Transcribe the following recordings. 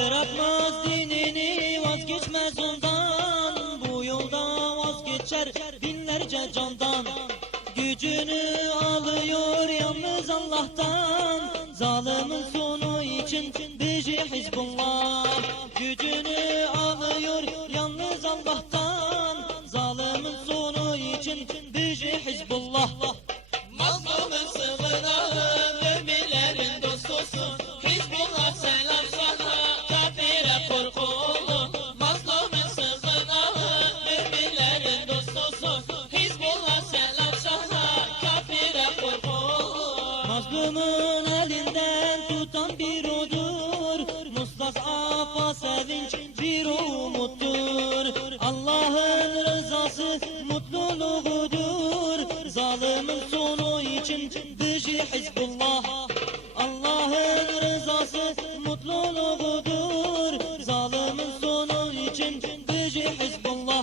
Bırakmaz dinini, vazgeçmez ondan. Bu yolda vazgeçer binlerce candan. Gücünü alıyor yalnız Allah'tan. Zalimin sonu için bizi Hizbullah. Gücünü alıyor yalnız Allah'tan. Zalimin sonu için bizi Hizbullah. Mazlumun sığınağı, müminlerin dostusun. Hizbullah selam sana, kafire korku olun. Mazlumun sığınağı, müminlerin dostusun. Hizbullah selam sana, kafire korku olun. Mazlumun elinden tutan bir odur. Mustafa sevinç bir umuttur. Allah'ın rızası mutluluğudur. Zalimin sonu için bizi Hizbullah. Allah'ın rızası mutluluğudur. Zalimin sonu için bizi Hizbullah.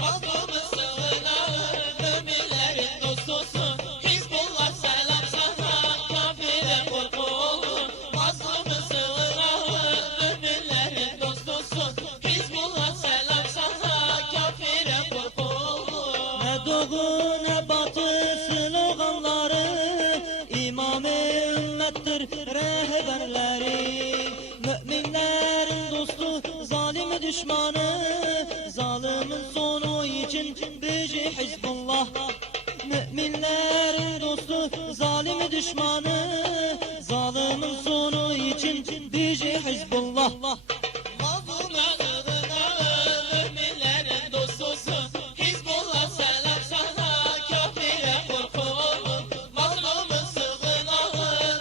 Mazlumun sığınağı, müminlerin dostusun. Hizbullah selam sana, kafire korku olun. Mazlumun sığınağı, müminlerin dostusun. Hizbullah selam sana, kafire korku olun. Ne doğu ne batı sloganları, İmam-ı ümmettir rehberleri. Müminlerin dostu, zalim düşmanı. Zalimin sonu için bizi Hizbullah. Müminlerin dostu, zalim düşmanı. Zalimin sonu için bizi Hizbullah. Mazlumun sığınağı, müminlerin dostusun. Hizbullah selam sana, kafire korku olun. Mazlumun sığınağı,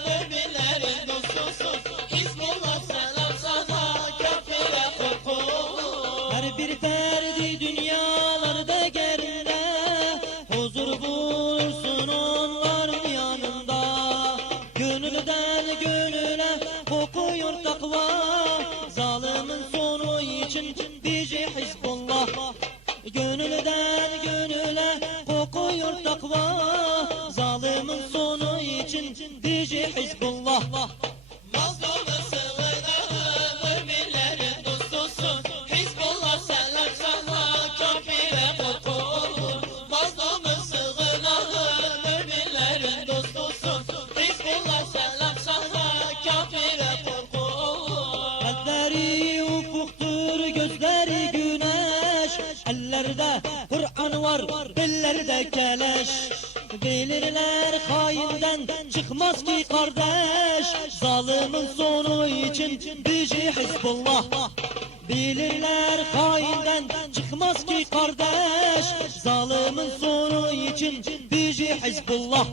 müminlerin dostusun. Hizbullah selam sana, kafire korku olun. Her bir ferdi dünyalarda gerinde, huzur bulursun onların yanında. Gönülden gönüle kokuyor takva. Zalimin sonu için bizi Hizbullah. Gönülden gönüle kokuyor takva. Zalimin sonu için bizi Hizbullah. Mazlumun sığınağı, müminlerin dostusun. Hizbullah selam sana, kafire korku olun. Mazlumun sığınağı, müminlerin dostusun. Hizbullah selam sana, kafire korku olun. Kalpleri ufuktur, gözleri güneş. Ellerde Kur'an var, dillerde keleş. Bilirler hainden çıkmaz ki kardeş. Zalimin sonu için bizi Hizbullah. Bilirler hainden çıkmaz ki kardeş. Zalimin sonu için bizi Hizbullah.